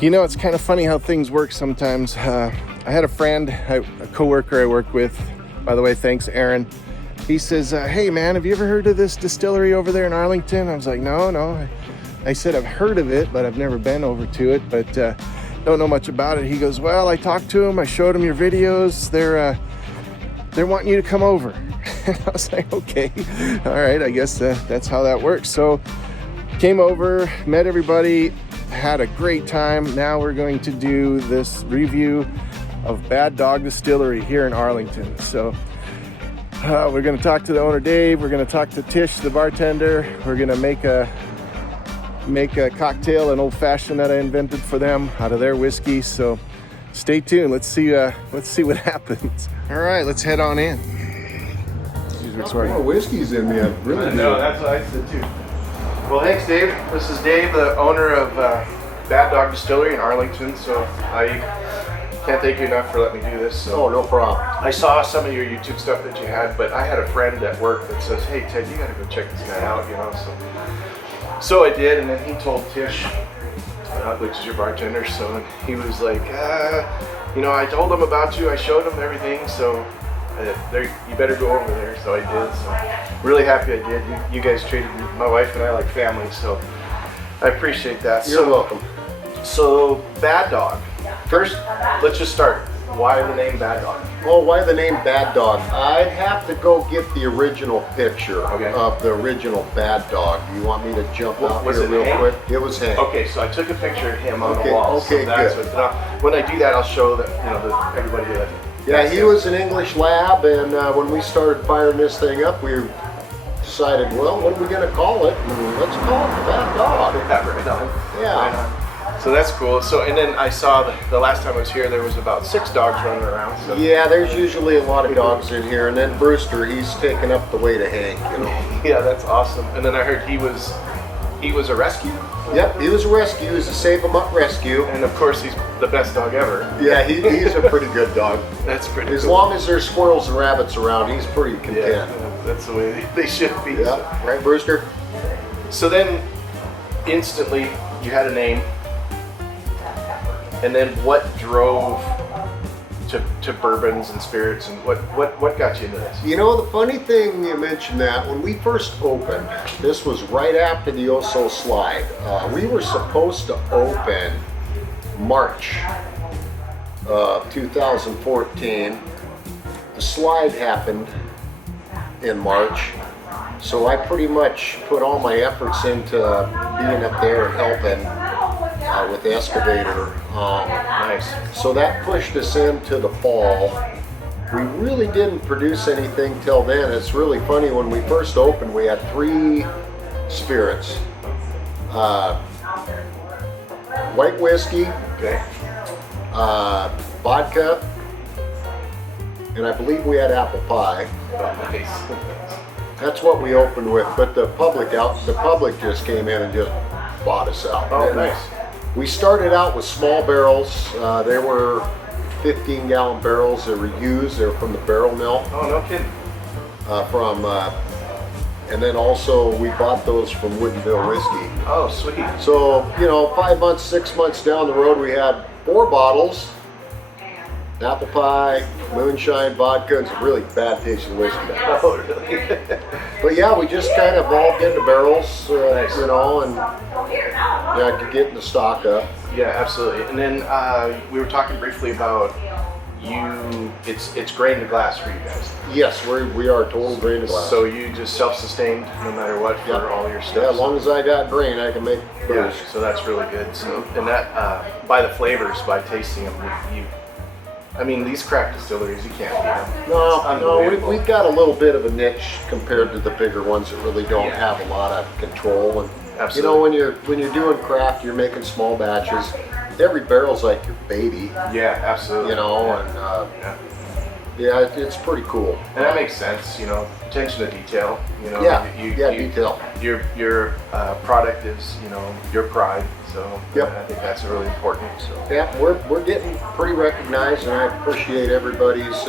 You know, it's kind of funny how things work sometimes. I had a friend, a coworker I work with, by the way, thanks Aaron. He says, hey man, have you ever heard of this distillery over there in Arlington? I was like, no. I said, I've heard of it, but I've never been over to it, but don't know much about it. He goes, well, I talked to him, I showed him your videos, they're wanting you to come over. And I was like, okay, all right, I guess that's how that works. So came over, met everybody, had a great time. Now we're going to do this review of Bad Dog Distillery here in Arlington. So we're going to talk to the owner, Dave. We're going to talk to Tish, the bartender. We're going to make a cocktail, an old fashioned that I invented for them out of their whiskey. So stay tuned. Let's see what happens. All right, let's head on in. More whiskey's in me. I really know, that's what I said too. Well, thanks, Dave. This is Dave, the owner of Bad Dog Distillery in Arlington. So I can't thank you enough for letting me do this. So. Oh, no problem. I saw some of your YouTube stuff that you had, but I had a friend at work that says, hey, Ted, you gotta go check this guy out, you know. So I did, and then he told Tish, which is your bartender, so he was like, you know, I told him about you, I showed him everything, so you better go over there. So I did. So really happy I did. You guys treated my wife and I like family, so I appreciate that. You're welcome. So Bad Dog. First, let's just start. Why the name Bad Dog? Well, why the name Bad Dog? I'd have to go get the original picture of the original Bad Dog. Do you want me to jump out here real quick? It was Hank. Okay, so I took a picture of him on the wall. Okay, so that's good. When I do that, I'll show that, you know, everybody that. Yeah, he was an English lab, and when we started firing this thing up, we decided, well, what are we going to call it? Let's call it the Bad Dog. Yeah, right on. Yeah. Right on. So that's cool. So, and then I saw the last time I was here, there was about 6 dogs running around. So. Yeah, there's usually a lot of dogs in here, and then Brewster, he's taking up the weight of Hank, you know. Yeah, that's awesome. And then I heard he was a rescue. Yep, he was a rescue. He was a Save 'em Up rescue. And of course, he's the best dog ever. Yeah, he's a pretty good dog. That's pretty As cool. long as there's squirrels and rabbits around, he's pretty content. Yeah, that's the way they should be. Yeah, So. right, Brewster? So then, instantly, you had a name. And then what drove to bourbons and spirits, and what got you into this? You know, the funny thing you mentioned that, when we first opened, this was right after the Oso slide. We were supposed to open March of 2014. The slide happened in March, so I pretty much put all my efforts into being up there and helping with the excavator. Nice. So that pushed us into the fall. We really didn't produce anything till then. It's really funny, when we first opened, we had 3 spirits. White whiskey, Okay. vodka, and I believe we had apple pie. Oh, nice. That's what we opened with, but the public just came in and just bought us out. Oh, And nice. we started out with small barrels. They were 15-gallon barrels that were used. They were from the barrel mill. Oh, no kidding. And then also we bought those from Woodinville Whiskey. Oh, sweet. So, you know, 5 months, 6 months down the road, we had 4 bottles, apple pie, moonshine, vodka, and some really bad tasting whiskey. Oh, really? But yeah, we just kind of evolved into barrels, Nice. you know, and yeah, getting the stock up. Yeah, absolutely. And then we were talking briefly about it's grain to glass for you guys. Yes, we are total grain to glass. So you just self-sustained no matter what for all your stuff. Yeah, as long as I got grain, I can make booze. Yeah, so that's really good. So, and that by the flavors, by tasting them, I mean, these craft distilleries, you can't beat them. No, we've got a little bit of a niche compared to the bigger ones that really don't have a lot of control. And Absolutely. you know, when you're doing craft, you're making small batches. Every barrel's like your baby. Yeah, absolutely. You know, yeah. and yeah, it's pretty cool. And that makes sense. You know, attention to detail. You know, detail. Your product is, you know, your pride. So Yep. I think that's really important. So Yeah, we're getting pretty recognized, and I appreciate everybody's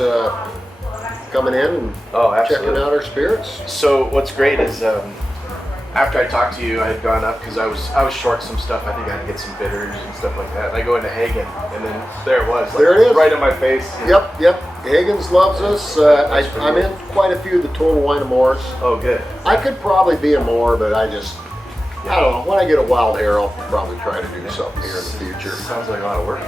coming in and absolutely. checking out our spirits. So what's great is after I talked to you, I had gone up because I was short some stuff. I think I had to get some bitters and stuff like that. And I go into Hagen, and then there it was. Like, there it is. Right in my face. Yep. Hagen's loves us. I'm in quite a few of the Total Wine & Mores. Oh, good. I could probably be in more, but I don't know. When I get a wild hair, I'll probably try to do something here in the future. Sounds like a lot of work.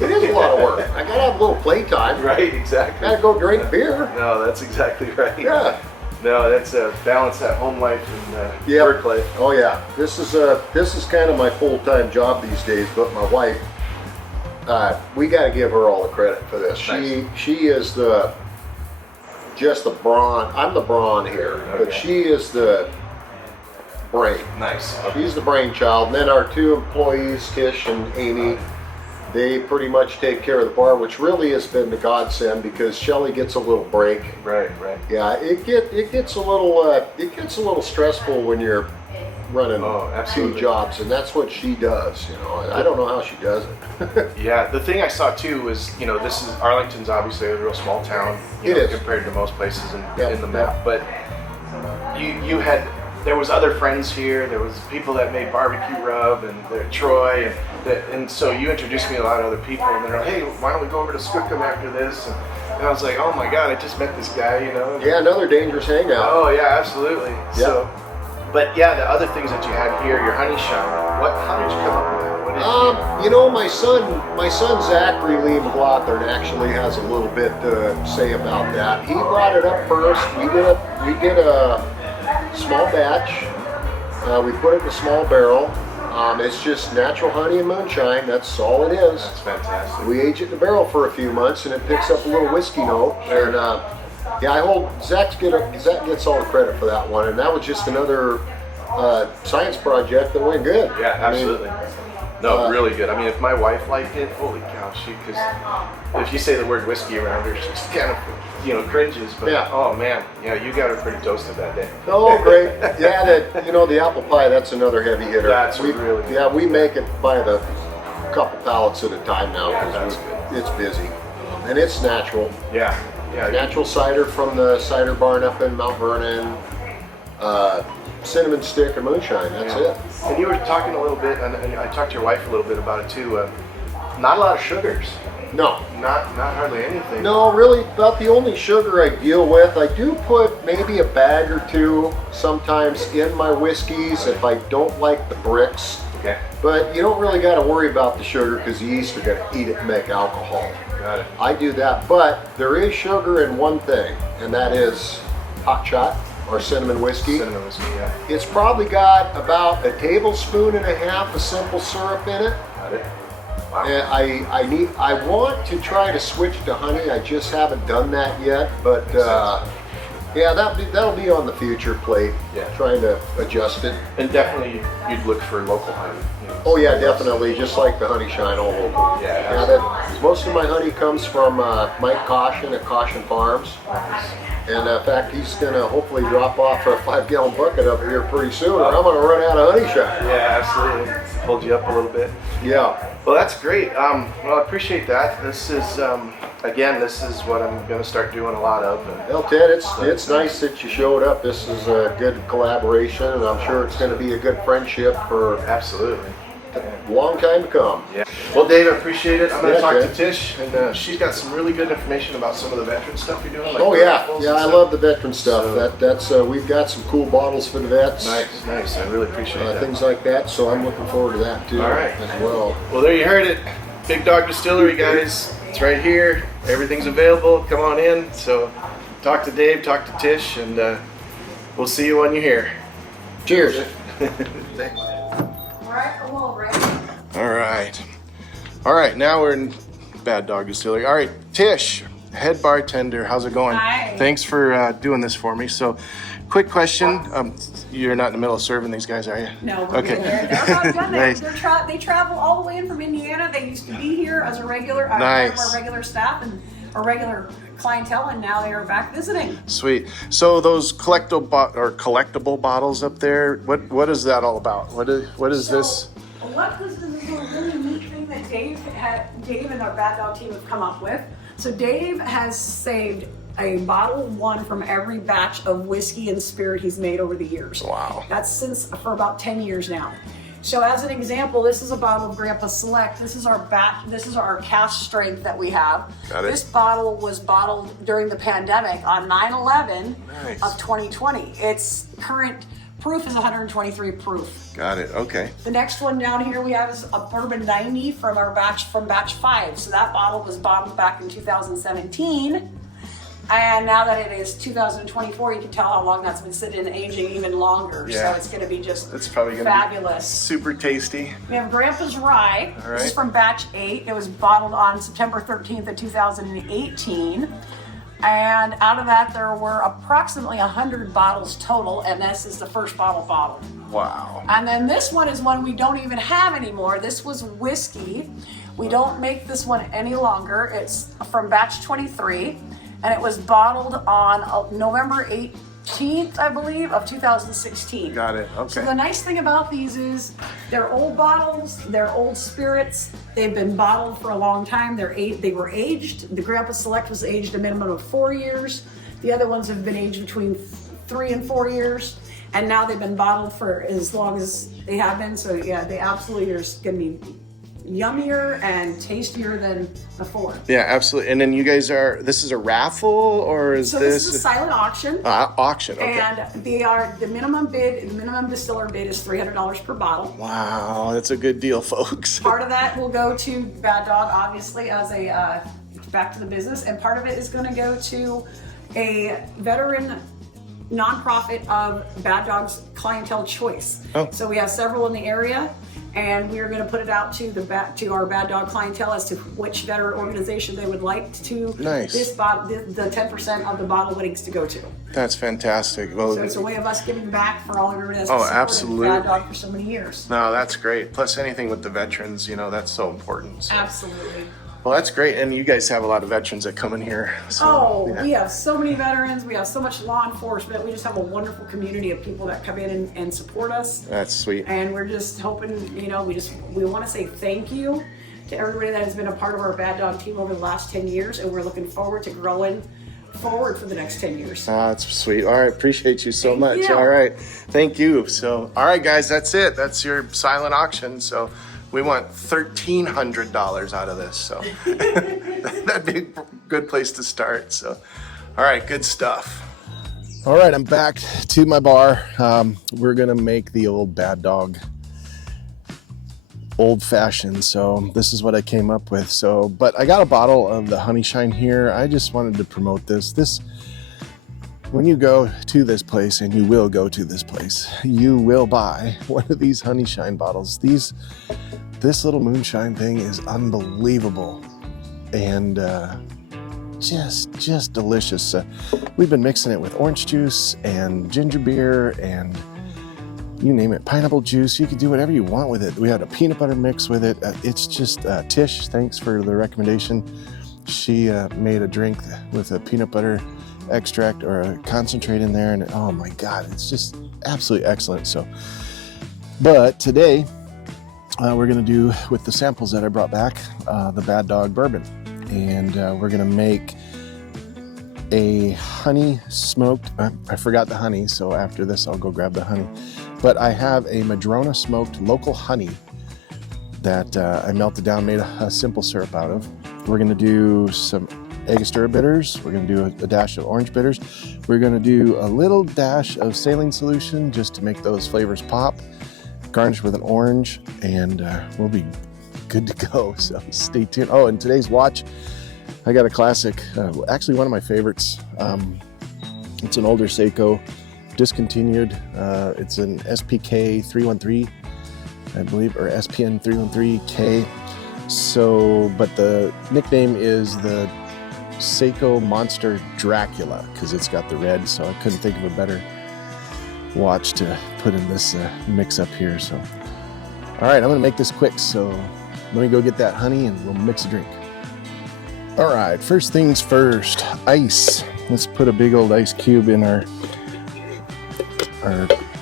It is a lot of work. I gotta have a little playtime. Right, exactly. Gotta go drink beer. No, that's exactly right. Yeah. No, that's a balance that home life and work life. Oh yeah. This is kind of my full-time job these days. But my wife, we got to give her all the credit for this. Nice. She is just the brawn. I'm the brawn here, but she is the brain. Nice. She's the brainchild. And then our two employees, Tish and Amy, they pretty much take care of the bar, which really has been the godsend because Shelly gets a little break. Right. Yeah, it gets a little stressful when you're running two jobs, and that's what she does. I don't know how she does it. Yeah, the thing I saw too was, this is Arlington's obviously a real small town. It is compared to most places in the map, but there was other friends here. There was people that made barbecue rub, and Troy, and so you introduced me to a lot of other people. And they're like, hey, why don't we go over to Skookum after this? And I was like, oh my God, I just met this guy, Yeah, another dangerous hangout. Oh yeah, absolutely. Yep. So, but yeah, the other things that you had here, your honey shine. How did you come up with that? What did my son Zachary Lee McLaughlin actually has a little bit to say about that. He brought it up first. We did a small batch. We put it in a small barrel. It's just natural honey and moonshine. That's all it is. That's fantastic. We age it in the barrel for a few months, and it picks up a little whiskey note. And I hold Zach gets all the credit for that one. And that was just another science project that went good. Yeah, absolutely. Really good. I mean, if my wife liked it, holy cow, because if you say the word whiskey around her, she just kind of, cringes. But oh man, you got her pretty toasted that day. Oh, great. Yeah, the apple pie, that's another heavy hitter. That's really good. Yeah, we make it by the couple pallets at a time now because it's busy. And it's natural. Yeah. Natural cider from the cider barn up in Mount Vernon. Cinnamon stick and moonshine, that's it. And you were talking a little bit, and I talked to your wife a little bit about it too. Not a lot of sugars. No. Not hardly anything. No, really, about the only sugar I deal with. I do put maybe a bag or two sometimes in my whiskeys if I don't like the bricks. Okay. But you don't really got to worry about the sugar because the yeast are going to eat it and make alcohol. Got it. I do that, but there is sugar in one thing, and that is hot shot. Or cinnamon whiskey. Cinnamon whiskey, yeah. It's probably got about a tablespoon and a half of simple syrup in it. Got it. Wow. And I want to try to switch to honey. I just haven't done that yet, but yeah, that'll be on the future plate. Yeah. Trying to adjust it. And definitely, you'd look for local honey. Oh yeah, definitely. Just like the honey shine, all local. Yeah. Most of my honey comes from Mike Caution at Caution Farms. Nice. And in fact, he's going to hopefully drop off a 5-gallon bucket up here pretty soon, or I'm going to run out of honey shine. Yeah, absolutely. Hold you up a little bit. Yeah. Well, that's great. Well, I appreciate that. This is, again, this is what I'm going to start doing a lot of. Well, Ted, it's nice that you showed up. This is a good collaboration, and I'm sure it's going to be a good friendship for absolutely a long time to come. Yeah. Well, Dave, I appreciate it. I'm going to talk Ted. to Tish, and she's got some really good information about some of the veteran stuff you're doing. Like oh yeah, yeah, I stuff. love the veteran stuff. So, that's we've got some cool bottles for the vets. Nice. I really appreciate that. Things like that. So I'm looking forward to that too. All right. As well. Well, there you heard it. Big Dog Distillery, guys. It's right here. Everything's available. Come on in. So talk to Dave, talk to Tish, and we'll see you when you're here. Cheers. All right. Now we're in Bad Dog Distillery. All right, Tish, head bartender. How's it going? Hi. Thanks for doing this for me. So, quick question. You're not in the middle of serving these guys, are you? No, we're Okay. good. They're not done. Nice. They travel all the way in from Indiana. They used to be here as a regular, part of Nice. our regular staff and our regular clientele, and now they are back visiting. Sweet. So those collectible bottles up there, what is that all about? What is this? What this is a really neat thing that Dave and our Bad Dog team have come up with. So Dave has saved a bottle of one from every batch of whiskey and spirit he's made over the years. Wow. That's for about 10 years now. So as an example, this is a bottle of Grandpa Select. This is our cask strength that we have. Got it. This bottle was bottled during the pandemic on 9/11 Nice. of 2020. Its current proof is 123 proof. Got it. Okay. The next one down here we have is a Bourbon 90 from batch 5. So that bottle was bottled back in 2017. And now that it is 2024, you can tell how long that's been sitting and aging even longer. Yeah. So it's going to be just It's probably gonna be fabulous. super tasty. We have Grandpa's Rye. All This is right. from batch 8. It was bottled on September 13th of 2018. And out of that, there were approximately 100 bottles total, and this is the first bottled. Wow. And then this one is one we don't even have anymore. This was whiskey. We don't make this one any longer. It's from batch 23, and it was bottled on November 18th, I believe, of 2016. Got it. Okay. So the nice thing about these is they're old bottles, they're old spirits. They've been bottled for a long time. They were aged. The Grandpa Select was aged a minimum of 4 years. The other ones have been aged between 3 and 4 years. And now they've been bottled for as long as they have been. So yeah, they absolutely are going to be yummier and tastier than before. Yeah, absolutely. And then you guys this is a raffle, or is So this is a silent auction. Auction? Okay. And the minimum distiller bid is $300 per bottle. Wow, that's a good deal, folks. Part of that will go to Bad Dog, obviously, as a back to the business, and part of it is going to go to a veteran nonprofit of Bad Dog's clientele choice. Oh. So we have several in the area, and we are going to put it out to our Bad Dog clientele as to which veteran organization they would like to Nice. the 10% of the bottle winnings to go to. That's fantastic. Well, So it's a way of us giving back for all everyone that's Oh, supported absolutely. Bad Dog for so many years. no, that's great. Plus, anything with the veterans, that's so important. So. Absolutely. Well, that's great. And you guys have a lot of veterans that come in here. So, Oh, yeah. we have so many veterans. We have so much law enforcement. We just have a wonderful community of people that come in and support us. That's sweet. And we're just hoping, we want to say thank you to everybody that has been a part of our Bad Dog team over the last 10 years. And we're looking forward to growing forward for the next 10 years. That's sweet. All right. Appreciate you so Thank much. you. All right. Thank you. So, all right, guys, that's it. That's your silent auction. So we want $1,300 out of this. So that'd be a good place to start. So, all right, good stuff. All right, I'm back to my bar. We're going to make the old Bad Dog old fashioned. So this is what I came up with. So, but I got a bottle of the Honey Shine here. I just wanted to promote this. When you go to this place, and you will go to this place, you will buy one of these Honey Shine bottles. This little moonshine thing is unbelievable, and just delicious. We've been mixing it with orange juice and ginger beer and you name it, pineapple juice. You can do whatever you want with it. We had a peanut butter mix with it. It's just Tish, thanks for the recommendation. She made a drink with a peanut butter extract or a concentrate in there, and oh my god, it's just absolutely excellent. So, but today we're gonna do with the samples that I brought back, the Bad Dog Bourbon, and we're gonna make a honey smoked, I forgot the honey, so after this I'll go grab the honey, but I have a Madrona smoked local honey that I melted down, made a simple syrup out of. We're gonna do some Angostura bitters. We're going to do a dash of orange bitters. We're going to do a little dash of saline solution just to make those flavors pop. Garnish with an orange, and we'll be good to go. So stay tuned. Oh, and today's watch, I got a classic, actually one of my favorites. It's an older Seiko, discontinued. It's an SPK 313, I believe, or SPN 313K. So, but the nickname is the Seiko Monster Dracula because it's got the red, so I couldn't think of a better watch to put in this mix up here. So, all right, I'm gonna make this quick, so let me go get that honey and we'll mix a drink. All right, first things first, ice. Let's put a big old ice cube in our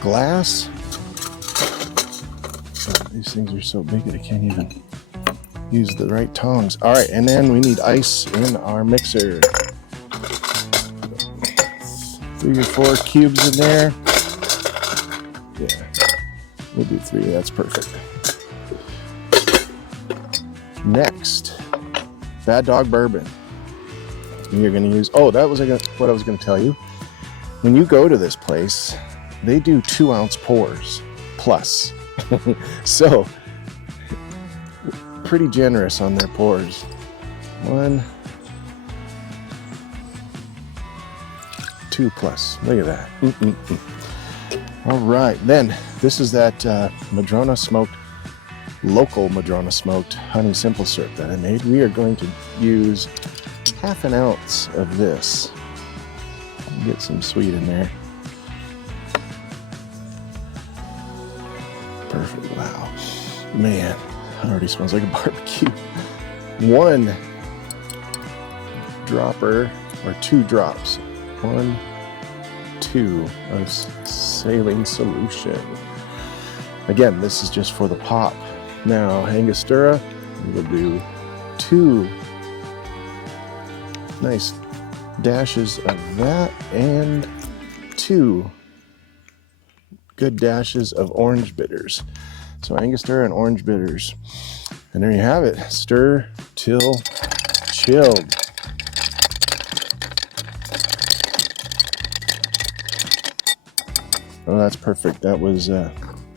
glass. Oh, these things are so big that I can't even use the right tongs. All right, and then we need ice in our mixer. 3 or 4 cubes in there. Yeah, we'll do 3. That's perfect. Next, Bad Dog Bourbon. You're going to use, oh, that was what I was going to tell you. When you go to this place, they do 2-ounce pours plus. So, pretty generous on their pours. 1, 2 plus. Look at that. All right, then this is that Madrona smoked, local Madrona smoked honey simple syrup that I made. We are going to use 1/2 ounce of this. Get some sweet in there. Perfect. Wow, man, already smells like a barbecue. 1 dropper or 2 drops. 1, 2 of saline solution. Again, this is just for the pop. Now, Angostura, we'll do 2 nice dashes of that and 2 good dashes of orange bitters. So Angostura and orange bitters. And there you have it. Stir till chilled. Oh, that's perfect. That was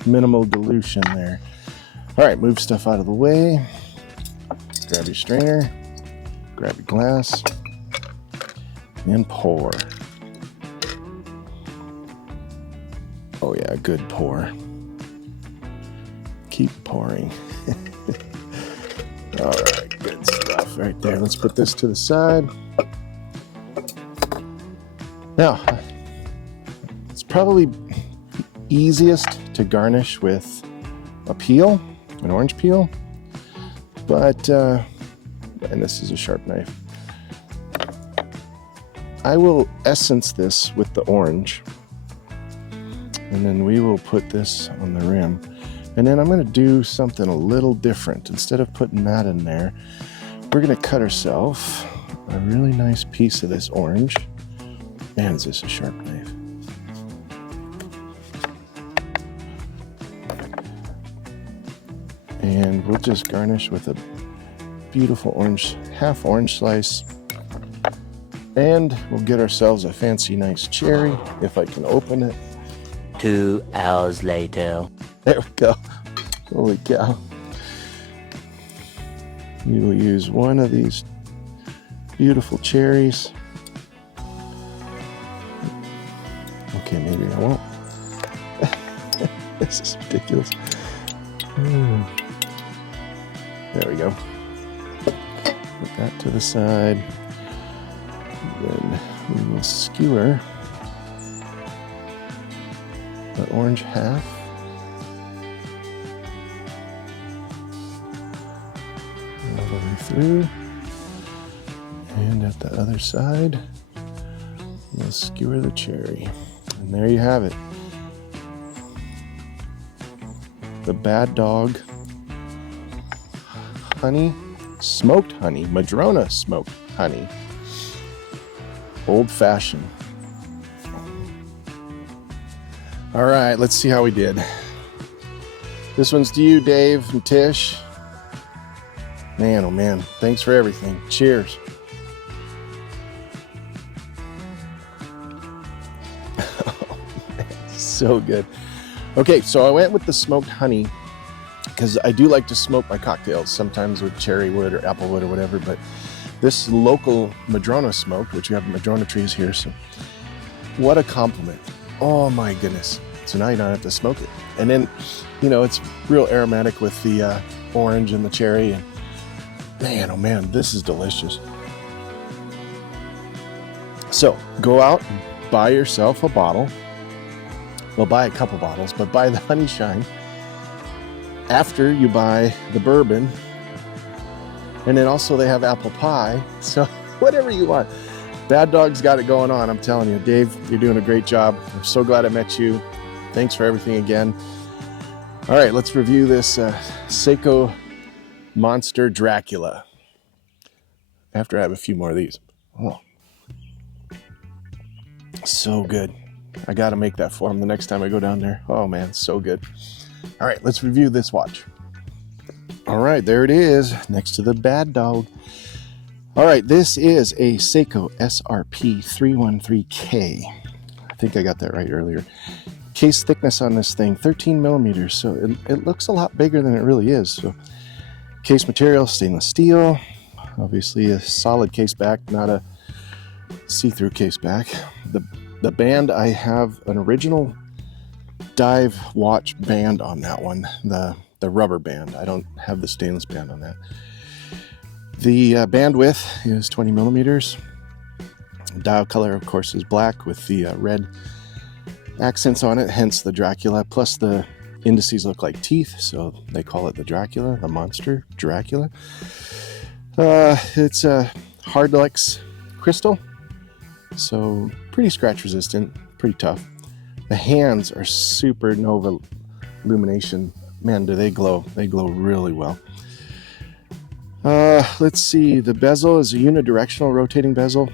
minimal dilution there. All right, move stuff out of the way. Grab your strainer, grab your glass, and pour. Oh yeah, good pour. Keep pouring. All right, good stuff right there. Let's put this to the side. Now, it's probably easiest to garnish with a peel, an orange peel, but, and this is a sharp knife. I will essence this with the orange, and then we will put this on the rim. And then I'm going to do something a little different. Instead of putting that in there, we're going to cut ourselves a really nice piece of this orange. Man, is this a sharp knife. And we'll just garnish with a beautiful orange, half orange slice. And we'll get ourselves a fancy nice cherry, if I can open it. 2 hours later. There we go. Holy cow. We will use 1 of these beautiful cherries. Okay, maybe I won't. This is ridiculous. There we go. Put that to the side. Then we will skewer the orange half. All the way through. And at the other side, we'll skewer the cherry. And there you have it. The Bad Dog honey, smoked honey, Madrona smoked honey. Old fashioned. All right, let's see how we did. This one's to you, Dave and Tish. Man, oh man, thanks for everything. Cheers. Oh, man, so good. Okay, so I went with the smoked honey because I do like to smoke my cocktails, sometimes with cherry wood or apple wood or whatever, but this local Madrona smoked, which we have Madrona trees here, so what a compliment. Oh my goodness. So now you don't have to smoke it. And then, you know, it's real aromatic with the orange and the cherry. And man, oh man, this is delicious. So go out and buy yourself a bottle. Well, buy a couple bottles, but buy the Honey Shine after you buy the bourbon. And then also they have apple pie. So whatever you want. Bad Dog's got it going on, I'm telling you. Dave, you're doing a great job. I'm so glad I met you. Thanks for everything again. All right, let's review this Seiko Monster Dracula. After I have a few more of these. Oh. So good. I gotta make that for him the next time I go down there. Oh man, so good. All right, let's review this watch. All right, there it is, next to the Bad Dog. All right, this is a Seiko SRP 313K. I think I got that right earlier. Case thickness on this thing, 13 millimeters, so it looks a lot bigger than it really is. So, case material, stainless steel. Obviously a solid case back, not a see-through case back. The band, I have an original dive watch band on that one, the rubber band. I don't have the stainless band on that. The band width is 20 millimeters. Dial color, of course, is black with the red accents on it, hence the Dracula. Plus the indices look like teeth, so they call it the Dracula, the monster Dracula. It's a Hardlex crystal, so pretty scratch resistant, pretty tough. The hands are supernova illumination. Man, do they glow. They glow really well. Let's see, the bezel is a unidirectional rotating bezel.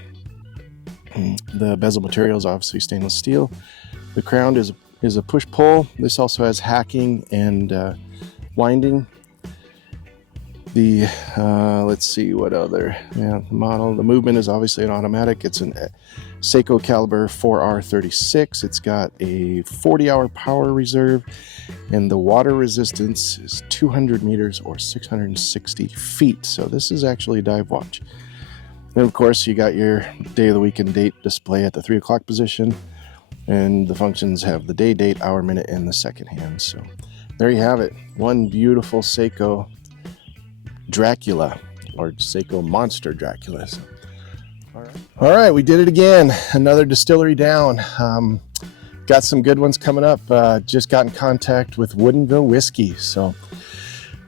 The bezel material is obviously stainless steel. The crown is a push-pull. This also has hacking and winding. The let's see what other. Yeah, the model. The movement is obviously an automatic. It's an Seiko caliber 4R36. It's got a 40-hour power reserve, and the water resistance is 200 meters or 660 feet. So this is actually a dive watch. And of course, you got your day of the week and date display at the 3 o'clock position. And the functions have the day, date, hour, minute, and the second hand. So there you have it. One beautiful Seiko Dracula, or Seiko Monster Dracula. So, all right, we did it again. Another distillery down. Got some good ones coming up. Just got in contact with Woodinville Whiskey. So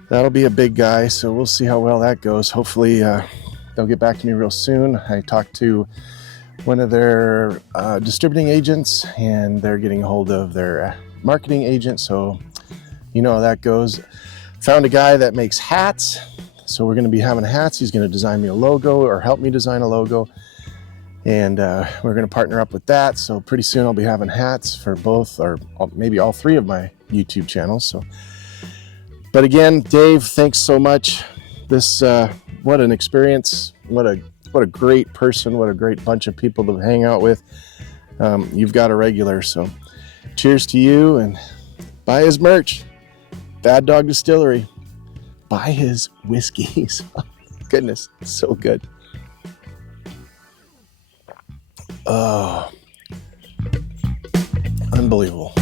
that'll be a big guy. So we'll see how well that goes. Hopefully they'll get back to me real soon. I talked to one of their distributing agents, and they're getting a hold of their marketing agent, so you know how that goes. Found a guy that makes hats, so we're going to be having hats. He's going to design me a logo, or help me design a logo, and we're going to partner up with that. So pretty soon I'll be having hats for both, or maybe all 3 of my YouTube channels. So, but again, Dave, thanks so much. This what an experience. What a great person, what a great bunch of people to hang out with. You've got a regular, so cheers to you, and buy his merch. Bad Dog Distillery. Buy his whiskeys. Goodness, so good. Oh, unbelievable.